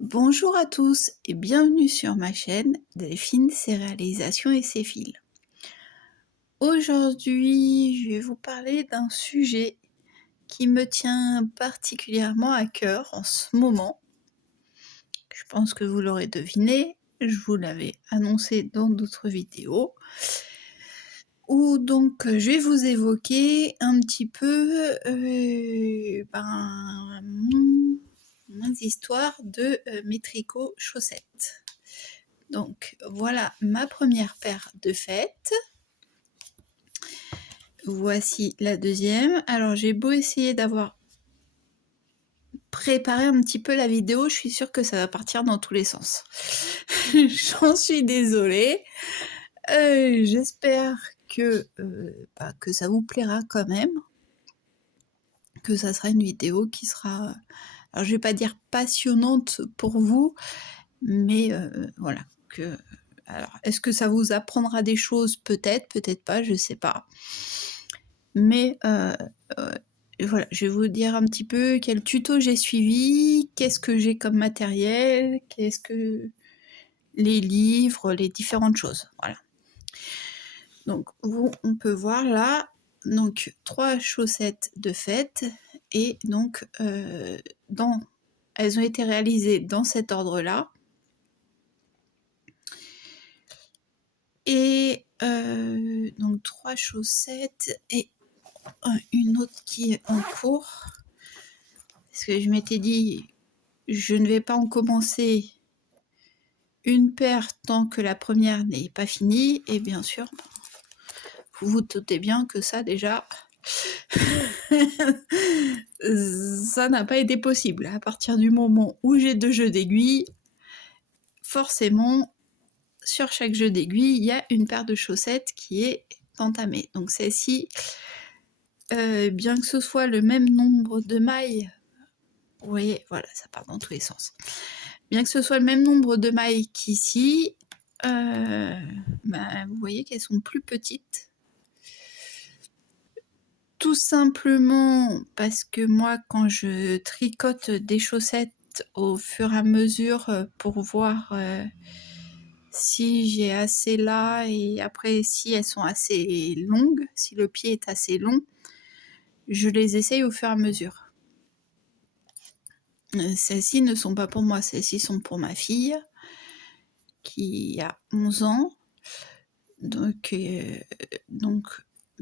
Bonjour à tous et bienvenue sur ma chaîne Delphine, ses réalisations et ses fils. Aujourd'hui, je vais vous parler d'un sujet qui me tient particulièrement à cœur en ce moment. Je pense que vous l'aurez deviné, je vous l'avais annoncé dans d'autres vidéos, où donc je vais vous évoquer un petit peu mon histoire de mes tricots chaussettes. Donc voilà ma première paire de fêtes. Voici la deuxième. Alors j'ai beau essayer d'avoir préparé un petit peu la vidéo, je suis sûre que ça va partir dans tous les sens. J'en suis désolée. J'espère que ça vous plaira quand même. Que ça sera une vidéo qui sera, alors je vais pas dire passionnante pour vous, mais voilà. Alors, est-ce que ça vous apprendra des choses? Peut-être, peut-être pas, je sais pas. Mais voilà, je vais vous dire un petit peu quel tuto j'ai suivi, qu'est-ce que j'ai comme matériel, qu'est-ce que les livres, les différentes choses. Voilà. Donc, on peut voir là, donc 3 chaussettes de fête, et donc elles ont été réalisées dans cet ordre-là. Et donc 3 chaussettes et une autre qui est en cours. Parce que je m'étais dit, je ne vais pas en commencer une paire tant que la première n'est pas finie. Et bien sûr, vous vous doutez bien que ça déjà, ça n'a pas été possible. À partir du moment où j'ai 2 jeux d'aiguilles, forcément, sur chaque jeu d'aiguille, il y a une paire de chaussettes qui est entamée. Donc celle-ci, bien que ce soit le même nombre de mailles, vous voyez, voilà, ça part dans tous les sens. Bien que ce soit le même nombre de mailles qu'ici, vous voyez qu'elles sont plus petites. Tout simplement parce que moi, quand je tricote des chaussettes au fur et à mesure pour voir si j'ai assez là et après si elles sont assez longues, si le pied est assez long, je les essaye au fur et à mesure. Celles-ci ne sont pas pour moi, celles-ci sont pour ma fille qui a 11 ans. Donc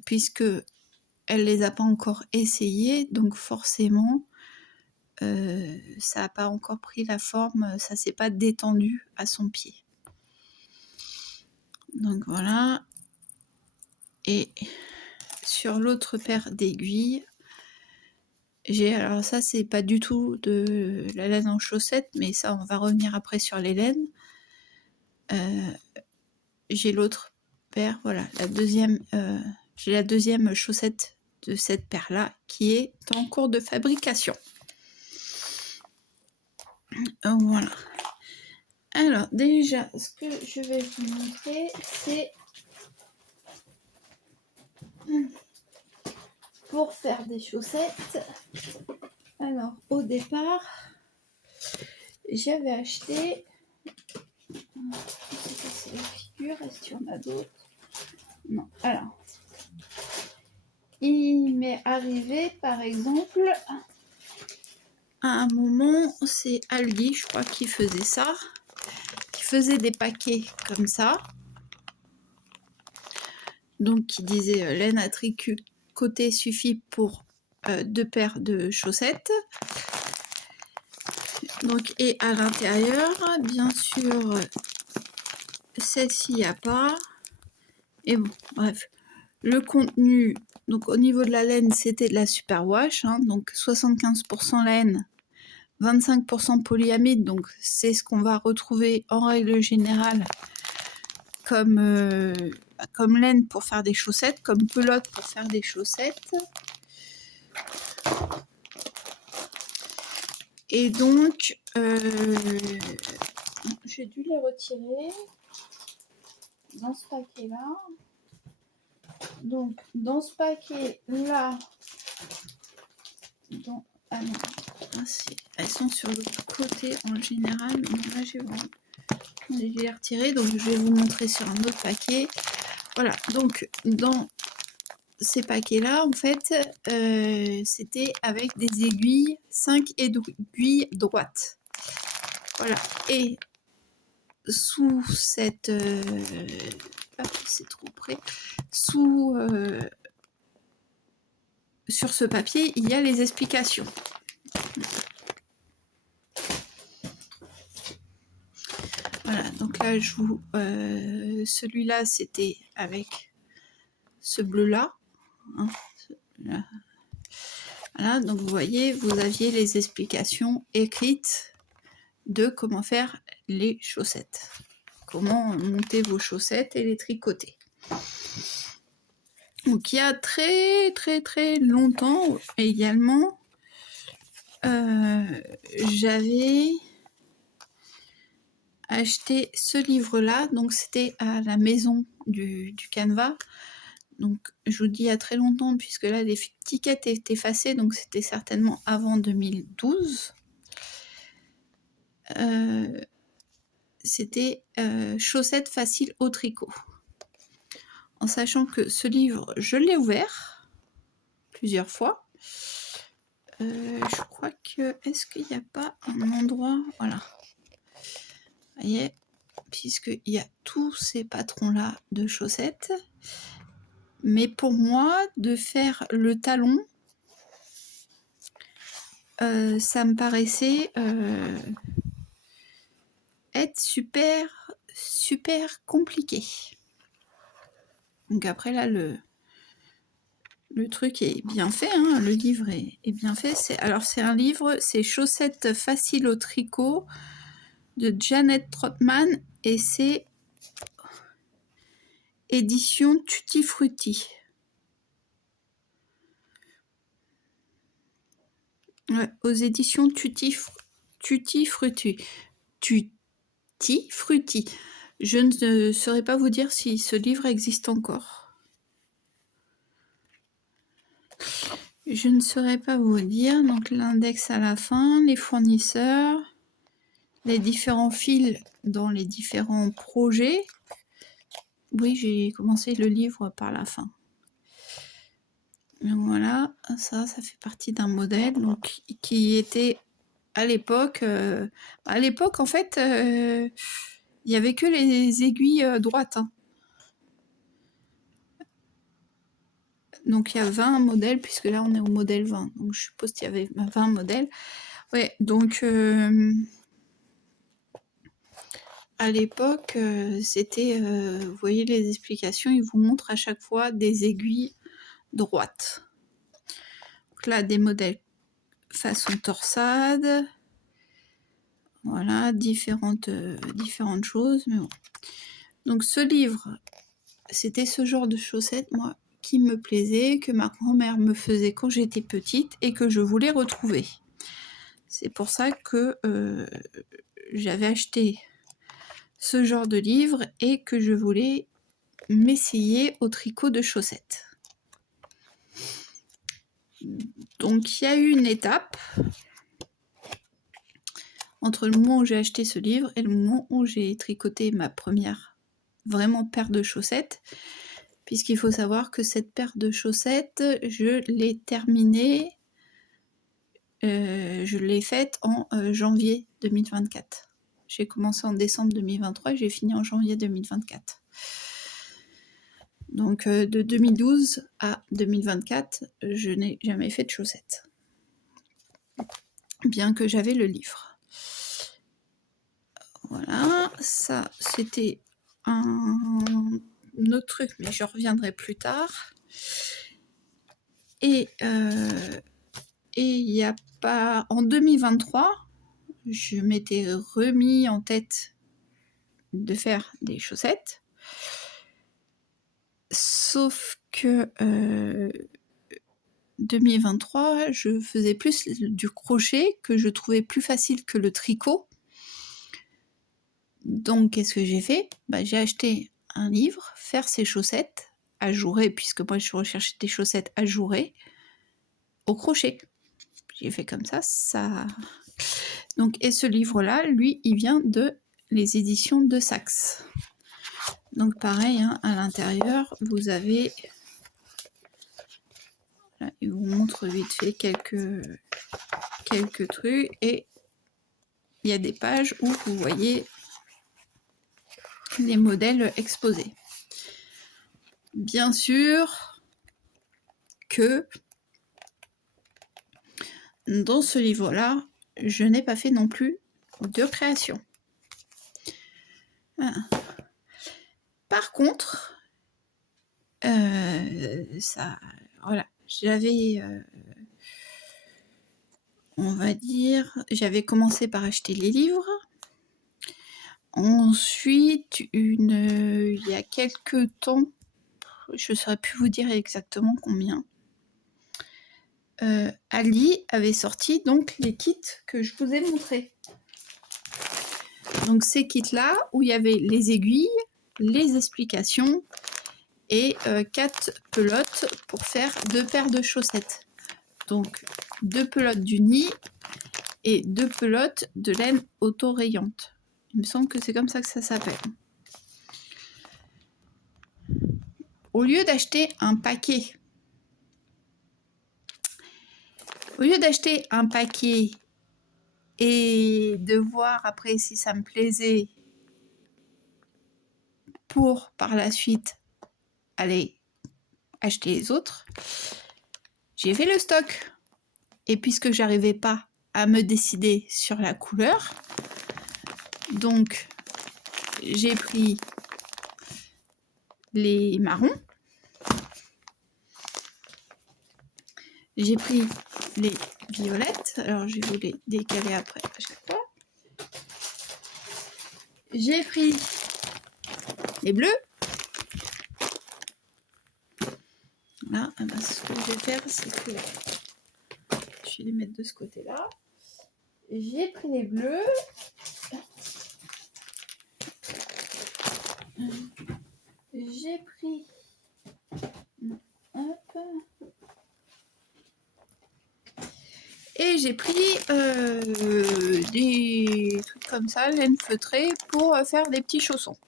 puisque elle les a pas encore essayées, donc forcément ça n'a pas encore pris la forme, ça s'est pas détendu à son pied. Donc voilà. Et sur l'autre paire d'aiguilles, alors ça c'est pas du tout de la laine en chaussette, mais ça on va revenir après sur les laines. J'ai l'autre paire, voilà, j'ai la deuxième chaussette de cette paire là qui est en cours de fabrication. Voilà. Alors déjà, ce que je vais vous montrer, c'est pour faire des chaussettes. Alors au départ, j'avais acheté, c'est la figure, est-ce qu'il y en a d'autres? Non. Alors, il m'est arrivé par exemple à un moment, c'est Aldi, je crois, qui faisait ça, qui faisait des paquets comme ça. Donc qui disait laine à tricoter suffit pour 2 paires de chaussettes. Donc, et à l'intérieur, bien sûr, celle-ci il n'y a pas. Et bon, bref. Le contenu, donc au niveau de la laine, c'était de la superwash, hein, donc 75% laine, 25% polyamide, donc c'est ce qu'on va retrouver en règle générale comme laine pour faire des chaussettes, comme pelote pour faire des chaussettes. Et donc, j'ai dû les retirer dans ce paquet-là. Donc, dans ce paquet-là, elles sont sur l'autre côté en général, mais non, là je l'ai retiré, donc je vais vous montrer sur un autre paquet. Voilà, donc dans ces paquets-là, en fait, c'était avec des aiguilles, 5 aiguilles droites. Voilà, et sous cette... c'est trop près. Sur ce papier, il y a les explications. Voilà, donc là, celui-là, c'était avec ce bleu-là. Hein, voilà, donc vous voyez, vous aviez les explications écrites de comment faire les chaussettes. Comment monter vos chaussettes et les tricoter. Donc il y a très très très longtemps également, j'avais acheté ce livre-là, donc c'était à la maison du Canva. Donc je vous dis il y a très longtemps, puisque là l'étiquette est effacée, donc c'était certainement avant 2012. C'était chaussettes faciles au tricot. En sachant que ce livre, je l'ai ouvert plusieurs fois. Je crois que... Est-ce qu'il n'y a pas un endroit... Voilà. Vous voyez, puisqu'il y a tous ces patrons-là de chaussettes. Mais pour moi, de faire le talon, ça me paraissait être super, super compliqué. Donc après, là, le truc est bien fait, hein, le livre est bien fait. Alors, c'est un livre, c'est Chaussettes faciles au tricot de Janet Trotman et c'est édition Tutti Frutti. Ouais, aux éditions Tutti Frutti. Tutti Frutti. Je ne saurais pas vous dire si ce livre existe encore. Je ne saurais pas vous dire. Donc l'index à la fin, les fournisseurs, les différents fils dans les différents projets. Oui, j'ai commencé le livre par la fin. Donc voilà, ça fait partie d'un modèle donc, qui était à l'époque... en fait, il n'y avait que les aiguilles droites. Hein. Donc il y a 20 modèles, puisque là on est au modèle 20. Donc je suppose qu'il y avait 20 modèles. Ouais, donc à l'époque, c'était... vous voyez les explications, ils vous montrent à chaque fois des aiguilles droites. Donc là, des modèles façon torsade. Voilà, différentes choses. Mais bon. Donc ce livre, c'était ce genre de chaussettes, moi, qui me plaisait, que ma grand-mère me faisait quand j'étais petite et que je voulais retrouver. C'est pour ça que j'avais acheté ce genre de livre et que je voulais m'essayer au tricot de chaussettes. Donc il y a eu une étape entre le moment où j'ai acheté ce livre et le moment où j'ai tricoté ma première vraiment paire de chaussettes, puisqu'il faut savoir que cette paire de chaussettes, je l'ai terminée, je l'ai faite en janvier 2024. J'ai commencé en décembre 2023 et j'ai fini en janvier 2024. Donc de 2012 à 2024, je n'ai jamais fait de chaussettes. Bien que j'avais le livre. Voilà, ça c'était un autre truc, mais je reviendrai plus tard. Et il n'y a pas... En 2023, je m'étais remis en tête de faire des chaussettes. Sauf que 2023, je faisais plus du crochet, que je trouvais plus facile que le tricot. Donc, qu'est-ce que j'ai fait ? J'ai acheté un livre, faire ses chaussettes, ajourées, puisque moi je recherchais des chaussettes ajourées, au crochet. J'ai fait comme ça. Donc, et ce livre-là, lui, il vient de les éditions de Saxe. Donc pareil, hein, à l'intérieur, vous avez... Là, il vous montre vite fait quelques trucs. Et il y a des pages où vous voyez les modèles exposés. Bien sûr que dans ce livre-là, je n'ai pas fait non plus de création. Par contre, ça, voilà, j'avais, on va dire, j'avais commencé par acheter les livres. Ensuite, il y a quelques temps, je ne saurais plus vous dire exactement combien, Ali avait sorti donc les kits que je vous ai montrés. Donc ces kits-là, où il y avait les aiguilles, les explications et 4 pelotes pour faire 2 paires de chaussettes. Donc 2 pelotes d'uni et 2 pelotes de laine auto-rayante. Il me semble que c'est comme ça que ça s'appelle. Au lieu d'acheter un paquet, et de voir après si ça me plaisait pour par la suite aller acheter les autres, j'ai fait le stock. Et puisque j'arrivais pas à me décider sur la couleur, donc j'ai pris les marrons, j'ai pris les violettes, alors je vais vous les décaler après à chaque fois, j'ai pris les bleus, là, ce que je vais faire, c'est que je vais les mettre de ce côté-là, j'ai pris les bleus, j'ai pris, hop, et j'ai pris des trucs comme ça, laine feutrée, pour faire des petits chaussons.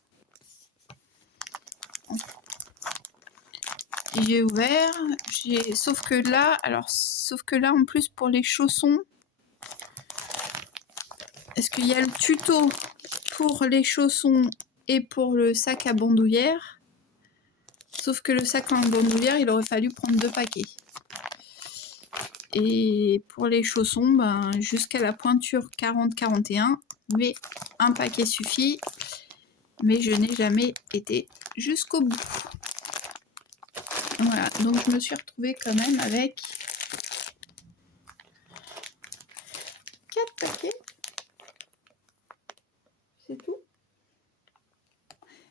J'ai ouvert, sauf que là en plus pour les chaussons, est-ce qu'il y a le tuto pour les chaussons et pour le sac à bandoulière? Sauf que le sac à bandoulière, il aurait fallu prendre 2 paquets. Et pour les chaussons, ben, jusqu'à la pointure 40-41, mais un paquet suffit. Mais je n'ai jamais été jusqu'au bout. Voilà, donc je me suis retrouvée quand même avec 4 paquets. C'est tout?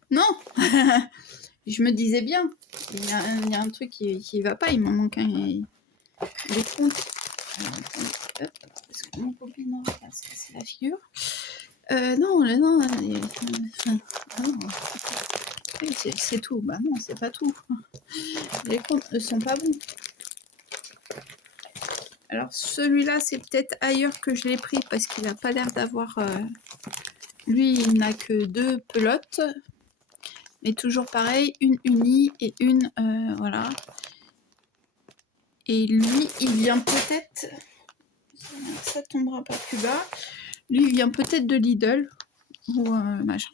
Non. Je me disais bien, il y a un truc qui va pas, il m'en manque un. Les comptes. Parce que mon copain va se casser la figure. Non. C'est tout. Bah non, c'est pas tout. Les comptes ne sont pas bons. Alors celui-là, c'est peut-être ailleurs que je l'ai pris parce qu'il n'a pas l'air d'avoir... Lui, il n'a que 2 pelotes. Mais toujours pareil, une unie et une... voilà. Et lui, il vient peut-être... Ça tombera pas plus bas. Lui, il vient peut-être de Lidl. Ou machin.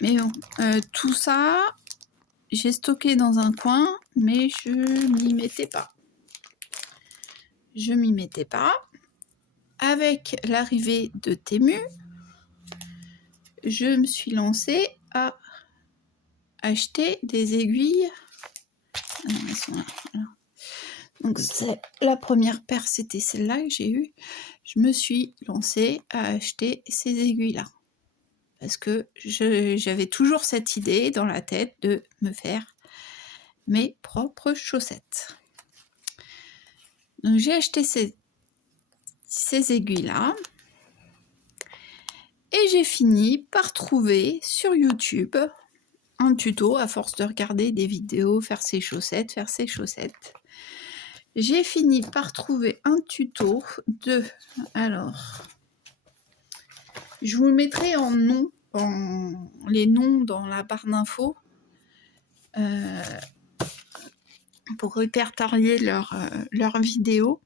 Mais bon, tout ça, j'ai stocké dans un coin, mais je m'y mettais pas. Avec l'arrivée de Temu, je me suis lancée à acheter des aiguilles. Ah non, elles sont là. Voilà. Donc la première paire, c'était celle-là que j'ai eue. Je me suis lancée à acheter ces aiguilles-là. Parce que j'avais toujours cette idée dans la tête de me faire mes propres chaussettes. Donc j'ai acheté ces aiguilles-là. Et j'ai fini par trouver sur YouTube un tuto, à force de regarder des vidéos, faire ses chaussettes. J'ai fini par trouver un tuto de... Alors, je vous le mettrai en nom, les noms dans la barre d'infos pour répertorier leurs vidéos.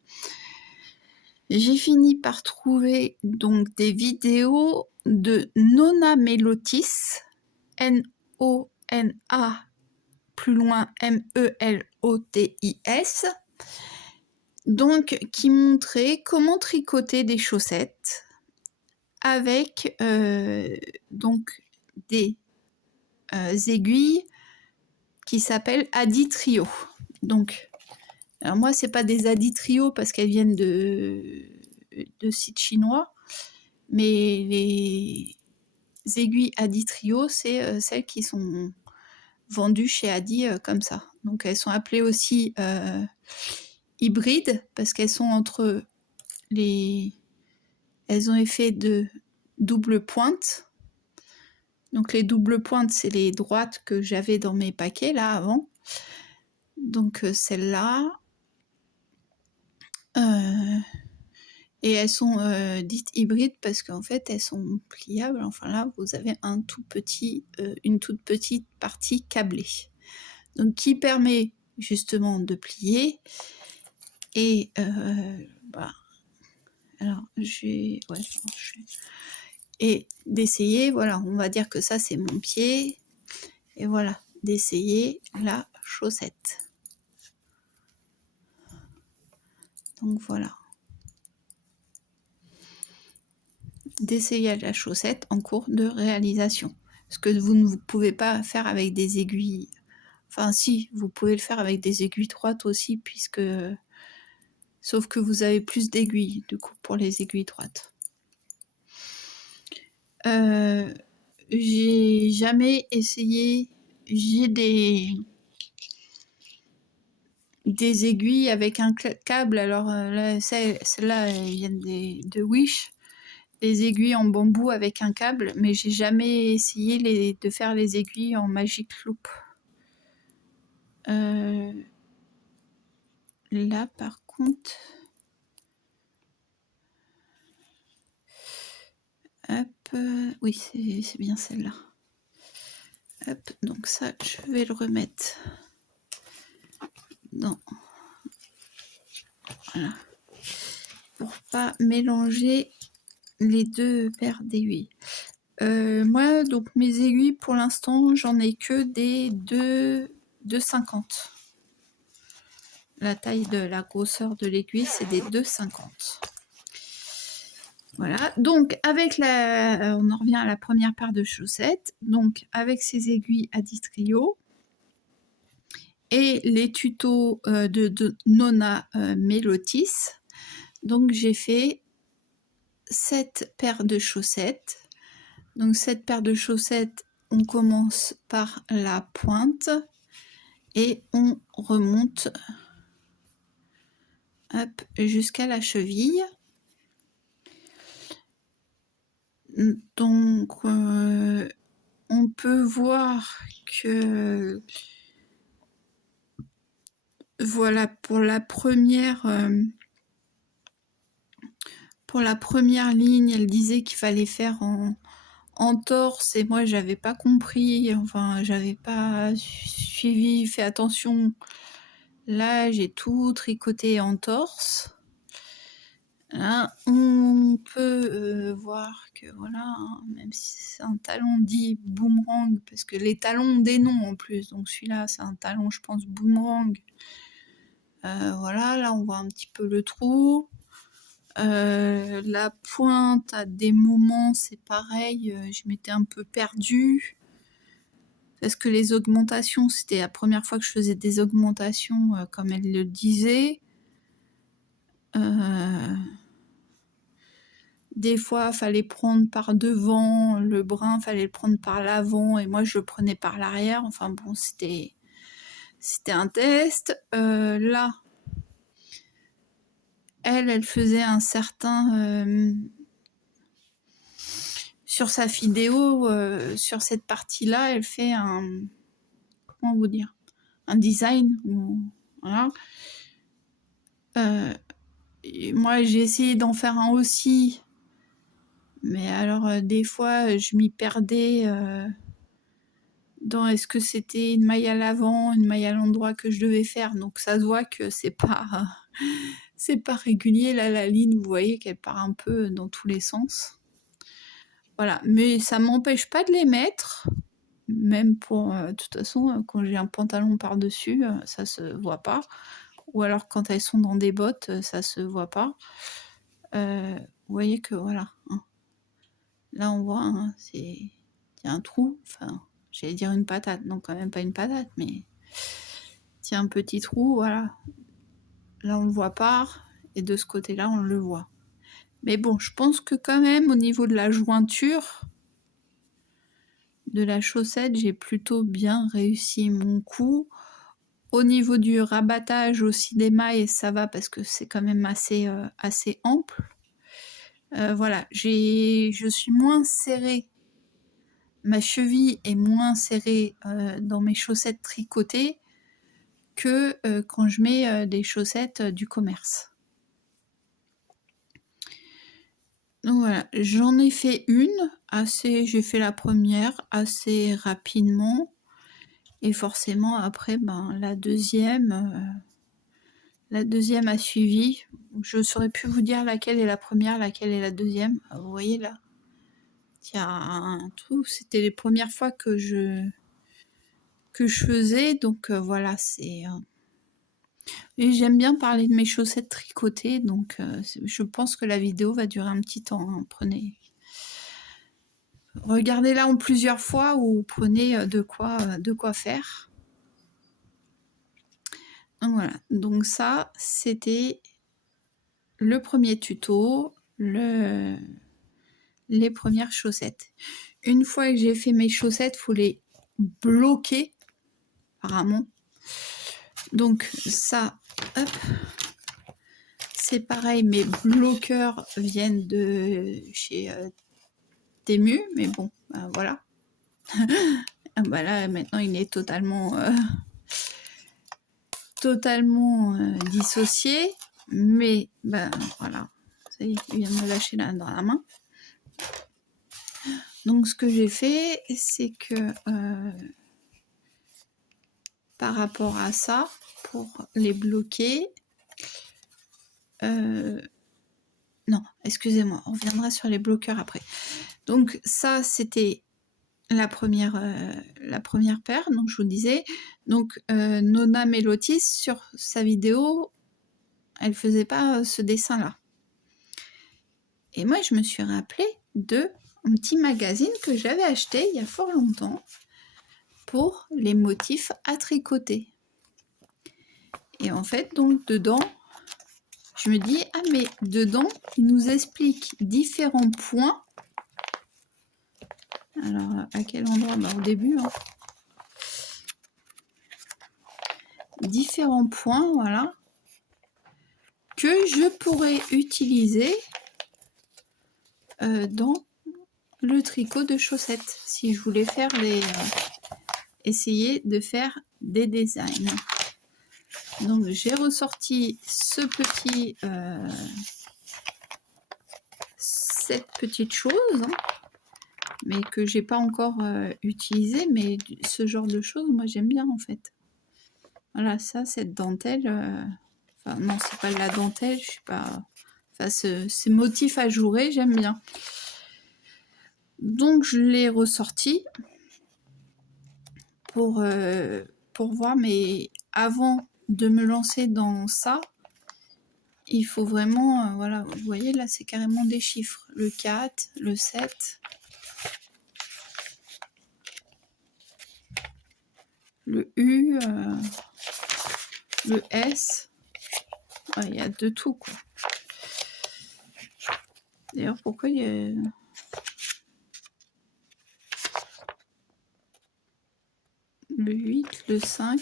J'ai fini par trouver donc des vidéos de Nona Melotis, N-O-N-A, plus loin M-E-L-O-T-I-S, donc qui montrait comment tricoter des chaussettes avec donc des aiguilles qui s'appellent Adi Trio. Donc, alors moi, c'est pas des Adi Trio parce qu'elles viennent de sites chinois, mais les aiguilles Adi Trio, c'est celles qui sont vendues chez Adi comme ça. Donc, elles sont appelées aussi hybrides parce qu'elles sont entre les... Elles ont effet de double pointe. Donc les doubles pointes, c'est les droites que j'avais dans mes paquets là avant. Donc celles-là. Et elles sont dites hybrides parce qu'en fait elles sont pliables. Enfin là, vous avez une toute petite partie câblée. Donc qui permet justement de plier. Et alors et d'essayer, voilà, on va dire que ça c'est mon pied, et voilà, d'essayer la chaussette. Donc voilà. D'essayer la chaussette en cours de réalisation. Ce que vous ne pouvez pas faire avec des aiguilles. Enfin si, vous pouvez le faire avec des aiguilles droites aussi, puisque... Sauf que vous avez plus d'aiguilles, du coup, pour les aiguilles droites. J'ai jamais essayé... J'ai des aiguilles avec un câble. Alors là, celles-là, elles viennent de Wish. Les aiguilles en bambou avec un câble, mais j'ai jamais essayé de faire les aiguilles en Magic Loop. Là, par contre... Hop, oui, c'est bien celle-là. Hop, donc ça, je vais le remettre dans... Voilà. Pour pas mélanger les deux paires d'aiguilles. Moi, donc mes aiguilles, pour l'instant, j'en ai que des 2,50. La taille de la grosseur de l'aiguille, c'est des 2,50. Voilà, donc avec on en revient à la première paire de chaussettes. Donc avec ces aiguilles Adi Trio et les tutos de Nona Melotis. Donc j'ai fait 7 paires de chaussettes. Donc cette paire de chaussettes, on commence par la pointe et on remonte jusqu'à la cheville. Donc on peut voir que voilà, pour la première ligne, elle disait qu'il fallait faire en torse, et moi j'avais pas compris, enfin j'avais pas suivi, fait attention. Là j'ai tout tricoté en torse. Là, on peut voir que voilà, hein, même si c'est un talon dit boomerang, parce que les talons ont des noms en plus, donc celui-là c'est un talon, je pense, boomerang. Voilà, là on voit un petit peu le trou. La pointe, à des moments, c'est pareil, je m'étais un peu perdue. Parce que les augmentations, c'était la première fois que je faisais des augmentations, comme elle le disait. Des fois, il fallait prendre par devant, le brin, il fallait le prendre par l'avant, et moi je le prenais par l'arrière. Enfin bon, c'était un test. Là, elle faisait un certain... sur sa vidéo, sur cette partie-là, elle fait comment vous dire, un design, voilà. Et moi, j'ai essayé d'en faire un aussi, mais alors des fois, je m'y perdais dans est-ce que c'était une maille à l'avant, une maille à l'endroit que je devais faire. Donc ça se voit que c'est pas régulier. Là, la ligne, vous voyez qu'elle part un peu dans tous les sens. Voilà, mais ça m'empêche pas de les mettre. Même pour, de toute façon, quand j'ai un pantalon par-dessus, ça se voit pas. Ou alors quand elles sont dans des bottes, ça se voit pas. Vous voyez que voilà, hein. Là on voit, hein, il y a un trou, enfin, j'allais dire une patate, non quand même pas une patate, mais il y a un petit trou, voilà. Là on le voit pas, et de ce côté-là on le voit. Mais bon, je pense que quand même au niveau de la jointure de la chaussette, j'ai plutôt bien réussi mon coup. Au niveau du rabattage aussi des mailles, ça va parce que c'est quand même assez ample. Voilà, je suis moins serrée. Ma cheville est moins serrée dans mes chaussettes tricotées que quand je mets des chaussettes du commerce. Donc voilà, j'en ai fait une, j'ai fait la première assez rapidement. Et forcément, après, la deuxième a suivi. Je ne saurais plus vous dire laquelle est la première, laquelle est la deuxième. Vous voyez là, il y a un trou. C'était les premières fois que je faisais. Donc voilà, c'est... Et j'aime bien parler de mes chaussettes tricotées. Donc je pense que la vidéo va durer un petit temps, hein. Regardez-la en plusieurs fois ou prenez de quoi faire. Donc voilà, donc ça c'était le premier tuto, les premières chaussettes. Une fois que j'ai fait mes chaussettes, il faut les bloquer apparemment. Donc ça, hop, c'est pareil, mes bloqueurs viennent de chez Temu, mais bon, voilà. Là maintenant il est totalement dissocié, mais voilà, ça y est, il vient de me lâcher là dans la main. Donc ce que j'ai fait, c'est que par rapport à ça, pour les bloquer, non, excusez-moi, on reviendra sur les bloqueurs après. Donc ça, c'était la première paire, donc je vous disais. Donc Nona Melotis, sur sa vidéo, elle faisait pas ce dessin-là. Et moi, je me suis rappelé de un petit magazine que j'avais acheté il y a fort longtemps pour les motifs à tricoter. Et en fait, donc dedans, je me dis, ah mais dedans, il nous explique différents points. Alors, à quel endroit? Au début. Hein. Différents points, voilà, que je pourrais utiliser dans le tricot de chaussettes, si je voulais faire essayer de faire des designs. Donc j'ai ressorti cette petite chose, hein, mais que j'ai pas encore utilisé, mais ce genre de choses, moi j'aime bien en fait. Voilà, ça, cette dentelle, enfin non, c'est pas de la dentelle, je sais pas, enfin ces motifs ajourés, j'aime bien. Donc je l'ai ressorti pour voir, mais avant de me lancer dans ça, il faut vraiment, voilà, vous voyez là, c'est carrément des chiffres. Le 4, le 7, le U, le S, il y a de tout, quoi. D'ailleurs, pourquoi il y a... Le 8, le 5,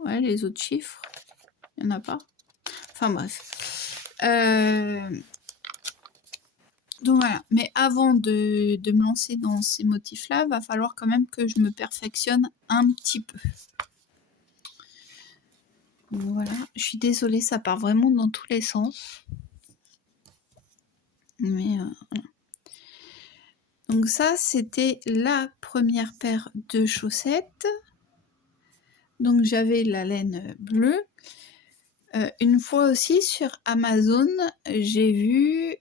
ouais, les autres chiffres, il n'y en a pas. Enfin bref. Donc voilà, mais avant de me lancer dans ces motifs-là, va falloir quand même que je me perfectionne un petit peu. Voilà, je suis désolée, ça part vraiment dans tous les sens. Mais voilà. Donc ça, c'était la première paire de chaussettes. Donc j'avais la laine bleue. Une fois aussi sur Amazon, j'ai vu,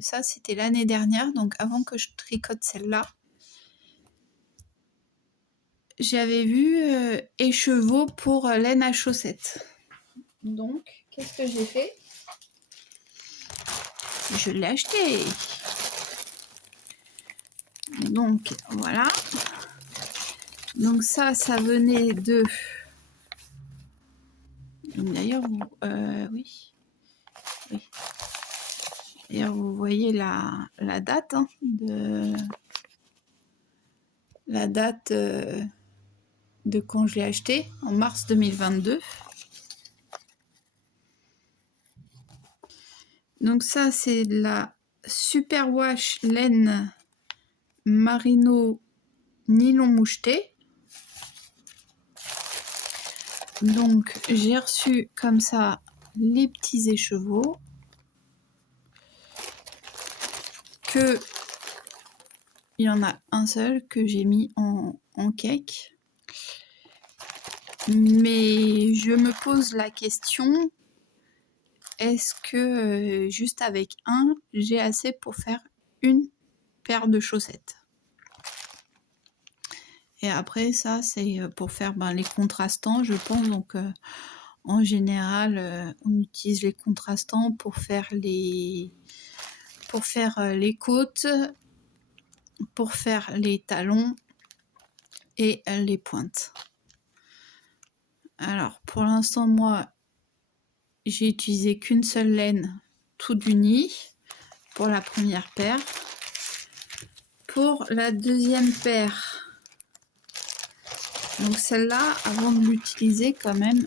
ça c'était l'année dernière, donc avant que je tricote celle-là, j'avais vu écheveau pour laine à chaussettes. Donc, qu'est-ce que j'ai fait? Je l'ai acheté. Donc, voilà. Donc ça venait de... D'ailleurs, oui. D'ailleurs, vous voyez la date, hein, la date de quand je l'ai acheté, en mars 2022. Donc ça, c'est la Superwash laine Marino nylon moucheté. Donc j'ai reçu comme ça les petits écheveaux que il y en a un seul que j'ai mis en cake. Mais je me pose la question, est-ce que juste avec un, j'ai assez pour faire une paire de chaussettes? Et après ça, c'est pour faire les contrastants, je pense. Donc en général, on utilise les contrastants pour faire les côtes, pour faire les talons et les pointes. Alors pour l'instant, moi, j'ai utilisé qu'une seule laine toute unie pour la première paire. Pour la deuxième paire, donc celle-là, avant de l'utiliser quand même,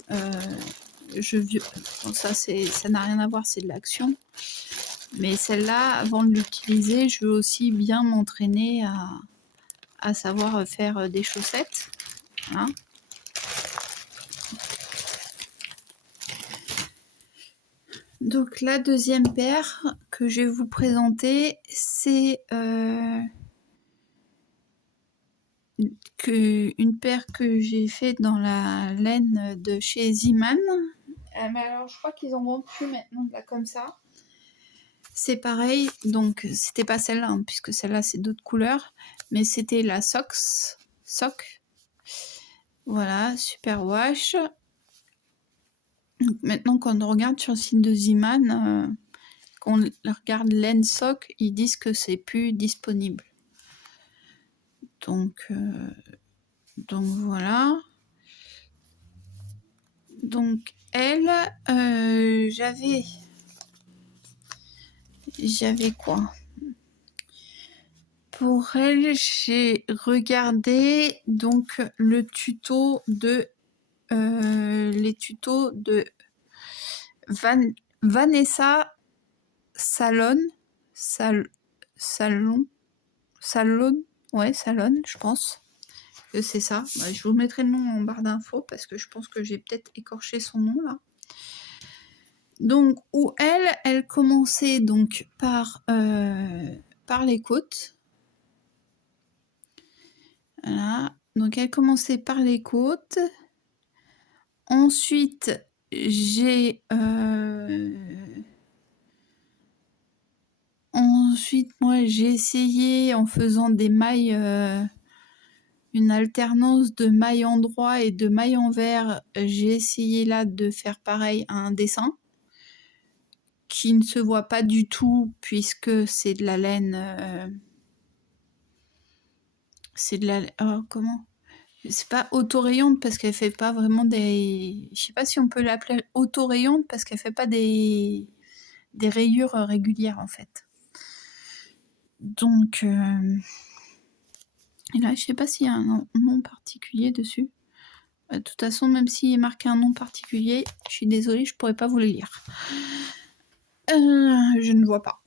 bon, ça n'a rien à voir, c'est de l'action. Mais celle-là, avant de l'utiliser, je veux aussi bien m'entraîner à savoir faire des chaussettes. Hein. Donc la deuxième paire que je vais vous présenter, c'est une paire que j'ai faite dans la laine de chez Ziman. Mais alors je crois qu'ils en vendent plus maintenant là comme ça. C'est pareil, donc c'était pas celle-là, hein, puisque celle-là c'est d'autres couleurs, mais c'était la Sock. Voilà, Superwash. Donc maintenant, quand on regarde sur le site de Ziman, quand on regarde laine Sock, ils disent que c'est plus disponible. Donc voilà. Donc elle, j'avais quoi? Pour elle, j'ai regardé donc le tuto de les tutos de Vanessa Salon, ouais, Salon, je pense que c'est ça. Bah, je vous mettrai le nom en barre d'infos parce que je pense que j'ai peut-être écorché son nom là. Donc, où elle commençait donc par les côtes. Voilà. Donc, elle commençait par les côtes. Ensuite, moi, j'ai essayé en faisant des mailles, une alternance de mailles en droit et de mailles envers. J'ai essayé là de faire pareil à un dessin qui ne se voit pas du tout puisque c'est de la laine. C'est de la... Oh, comment? C'est pas autorayante parce qu'elle fait pas vraiment des... Je sais pas si on peut l'appeler autorayante parce qu'elle fait pas des rayures régulières en fait. Donc... Et là, je sais pas s'il y a un nom particulier dessus. De toute façon, même s'il est marqué un nom particulier, je suis désolée, je pourrais pas vous le lire. Je ne vois pas.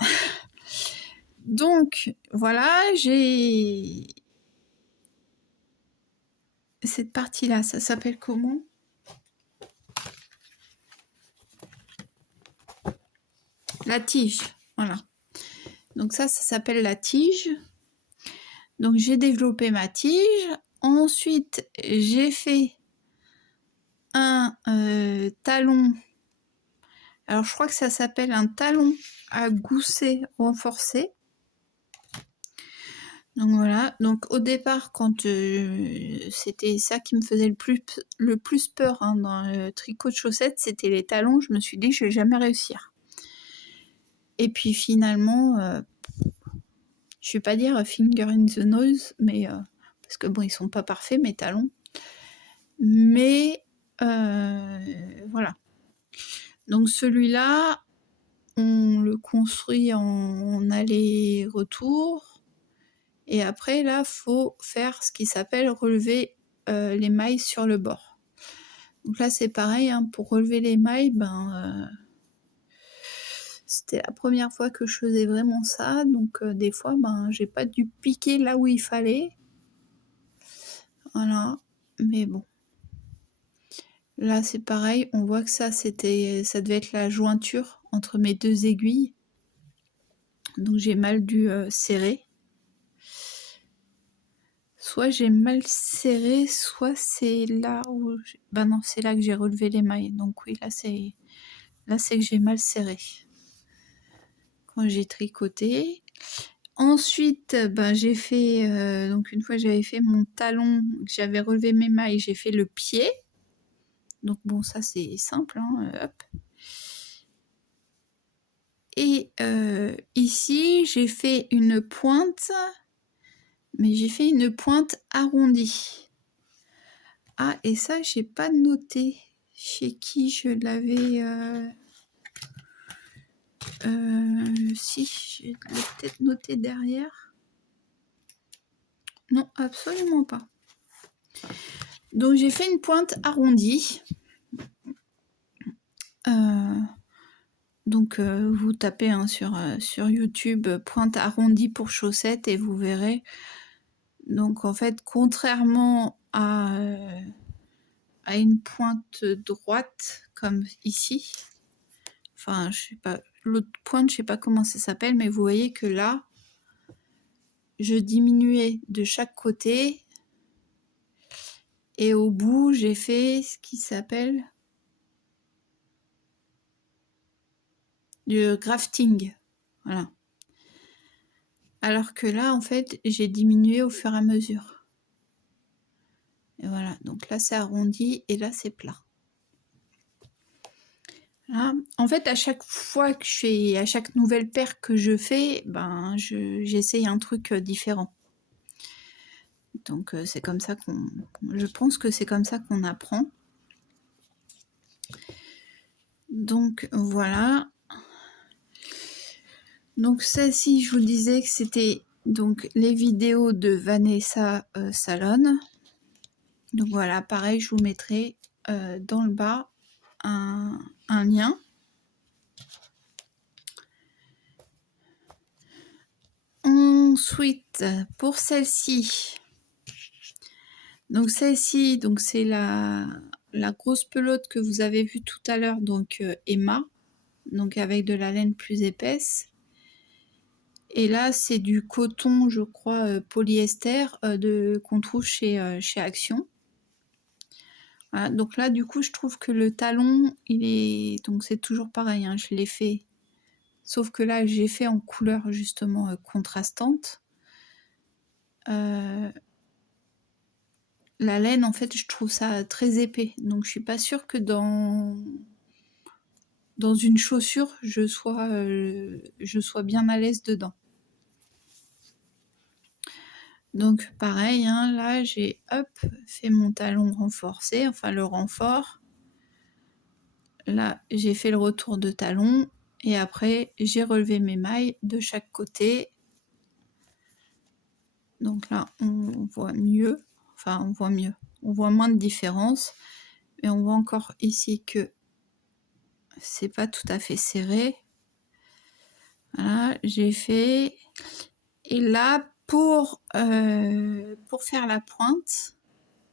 Donc, voilà, j'ai... Cette partie-là, ça s'appelle comment? la tige, voilà. Donc ça s'appelle la tige. Donc j'ai développé ma tige. Ensuite, j'ai fait un talon. Alors je crois que ça s'appelle un talon à gousset renforcé. Donc voilà, donc au départ, quand c'était ça qui me faisait le plus peur hein, dans le tricot de chaussettes, c'était les talons. Je me suis dit, je vais jamais réussir. Et puis finalement, je vais pas dire finger in the nose, mais parce que bon, ils sont pas parfaits mes talons. Mais voilà. Donc celui-là, on le construit en aller-retour. Et après, là, faut faire ce qui s'appelle relever les mailles sur le bord. Donc là, c'est pareil, hein, pour relever les mailles, c'était la première fois que je faisais vraiment ça. Donc des fois, j'ai pas dû piquer là où il fallait. Voilà, mais bon. Là, c'est pareil, on voit que ça devait être la jointure entre mes deux aiguilles. Donc j'ai mal dû serrer. Soit j'ai mal serré, soit c'est là où... non, c'est là que j'ai relevé les mailles. Donc oui, là c'est que j'ai mal serré. Quand j'ai tricoté. Ensuite, j'ai fait... donc une fois j'avais fait mon talon, que j'avais relevé mes mailles, j'ai fait le pied. Donc bon, ça c'est simple, hein, hop. Et ici, j'ai fait une pointe... Mais j'ai fait une pointe arrondie. Ah, et ça, j'ai pas noté chez qui je l'avais... si, je l'ai peut-être noté derrière. Non, absolument pas. Donc, j'ai fait une pointe arrondie. Donc, vous tapez hein, sur YouTube pointe arrondie pour chaussettes et vous verrez. Donc, en fait, contrairement à une pointe droite comme ici, enfin, je sais pas, l'autre pointe, je sais pas comment ça s'appelle, mais vous voyez que là, je diminuais de chaque côté et au bout, j'ai fait ce qui s'appelle du grafting. Voilà. Alors que là, en fait, j'ai diminué au fur et à mesure. Et voilà, donc là, c'est arrondi et là, c'est plat. Voilà. En fait, à chaque fois que à chaque nouvelle paire que je fais, j'essaye un truc différent. Donc c'est comme ça je pense que c'est comme ça qu'on apprend. Donc voilà. Donc celle-ci, je vous disais que c'était donc les vidéos de Vanessa Salon. Donc voilà, pareil, je vous mettrai dans le bas un lien. Ensuite, pour celle-ci, donc celle-ci, donc c'est la grosse pelote que vous avez vue tout à l'heure, donc Emma, donc avec de la laine plus épaisse. Et là, c'est du coton, je crois, polyester qu'on trouve chez Action. Voilà, donc là, du coup, je trouve que le talon, donc c'est toujours pareil, hein, je l'ai fait. Sauf que là, j'ai fait en couleur justement contrastante. La laine, en fait, je trouve ça très épais. Donc, je suis pas sûre que dans une chaussure, je sois bien à l'aise dedans. Donc, pareil, hein, là, j'ai fait mon talon renforcé, enfin le renfort. Là, j'ai fait le retour de talon. Et après, j'ai relevé mes mailles de chaque côté. Donc là, on voit mieux. Enfin, on voit mieux. On voit moins de différence. Mais on voit encore ici que c'est pas tout à fait serré. Voilà, j'ai fait. Et là, pour faire la pointe,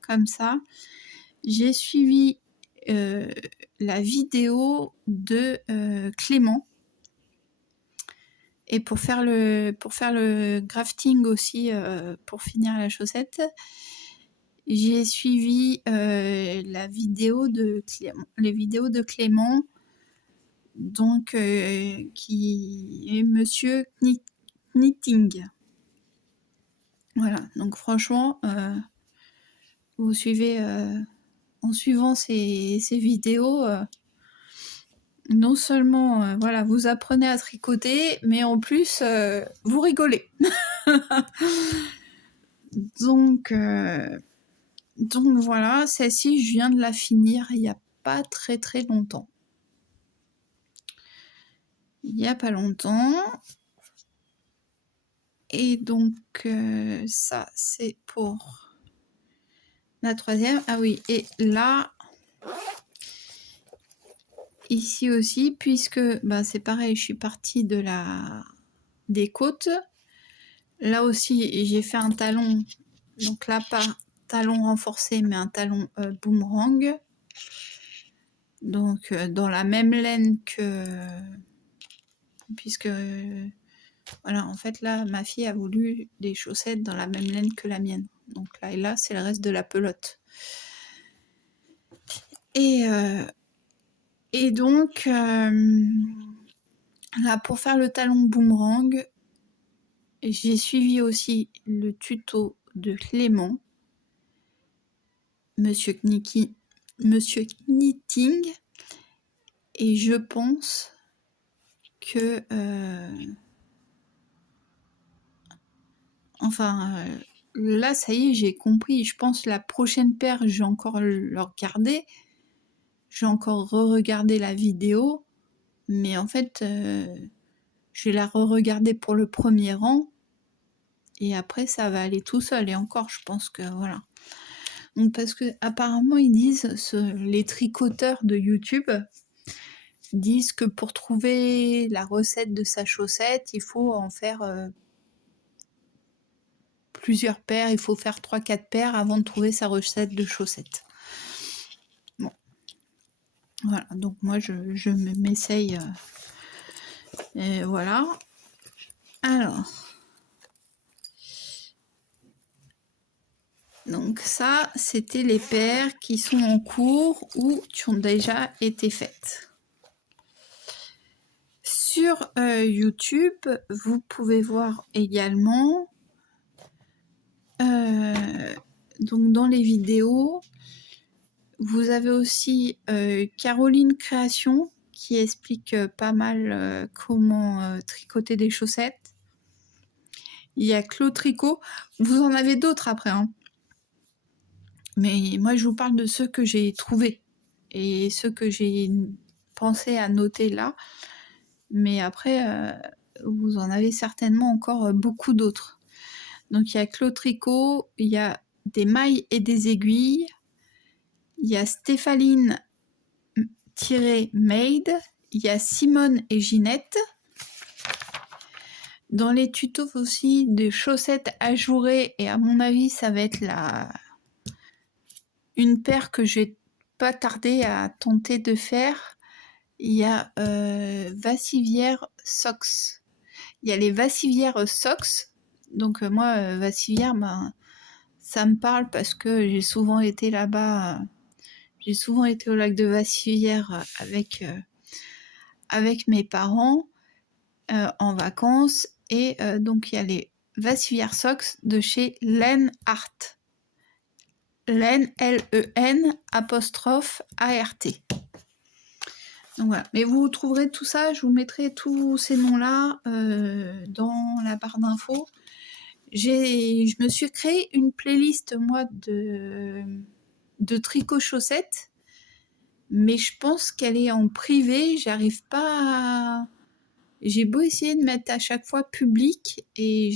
comme ça, j'ai suivi la vidéo de Clément. Et pour faire le grafting aussi, pour finir la chaussette, j'ai suivi les vidéos de Clément, donc qui est Monsieur Knitting. Voilà, donc franchement, vous suivez en suivant ces vidéos, non seulement voilà, vous apprenez à tricoter, mais en plus vous rigolez. Donc voilà, celle-ci, je viens de la finir il n'y a pas très très longtemps. Il n'y a pas longtemps. Et donc ça, c'est pour la troisième. Ah oui, et là, ici aussi, puisque bah, c'est pareil, je suis partie des côtes. Là aussi, j'ai fait un talon. Donc là, pas talon renforcé, mais un talon boomerang. Donc dans la même laine que... Puisque... voilà, en fait, là, ma fille a voulu des chaussettes dans la même laine que la mienne. Donc là, et là, c'est le reste de la pelote. Et donc, là, pour faire le talon boomerang, j'ai suivi aussi le tuto de Clément, Monsieur Knitting, et je pense que... enfin, là, ça y est, j'ai compris. Je pense la prochaine paire, je vais encore le regarder. Je vais encore re-regarder la vidéo. Mais en fait, je vais la re-regarder pour le premier rang. Et après, ça va aller tout seul. Et encore, je pense que voilà. Donc, parce que apparemment, ils disent, les tricoteurs de YouTube disent que pour trouver la recette de sa chaussette, il faut en faire plusieurs paires. Il faut faire 3-4 paires avant de trouver sa recette de chaussettes. Bon. Voilà. Donc, moi, je m'essaye. Et voilà. Alors. Donc ça, c'était les paires qui sont en cours ou qui ont déjà été faites. Sur YouTube, vous pouvez voir également, donc dans les vidéos, vous avez aussi Caroline Création qui explique pas mal comment tricoter des chaussettes. Il y a Claude Tricot. Vous en avez d'autres après, hein. Mais moi, je vous parle de ceux que j'ai trouvés et ceux que j'ai pensé à noter là. Mais après, vous en avez certainement encore beaucoup d'autres. Donc, il y a Claude Tricot, il y a des mailles et des aiguilles, il y a Stéphaline-Made, il y a Simone et Ginette. Dans les tutos aussi, des chaussettes ajourées, et à mon avis, ça va être une paire que je vais pas tarder à tenter de faire. Il y a Vassivière Socks. Il y a les Vassivières Socks. Donc moi, Vassivière, ben, ça me parle parce que j'ai souvent été là-bas. J'ai souvent été au lac de Vassivière avec mes parents en vacances. Et donc il y a les Vassivière Socks de chez Len Art. Len, L-E-N, apostrophe A-R-T. Donc voilà. Mais vous trouverez tout ça, je vous mettrai tous ces noms-là dans la barre d'infos. Je me suis créé une playlist, moi, de tricot chaussettes, mais je pense qu'elle est en privé, j'arrive pas à... J'ai beau essayer de mettre à chaque fois public, et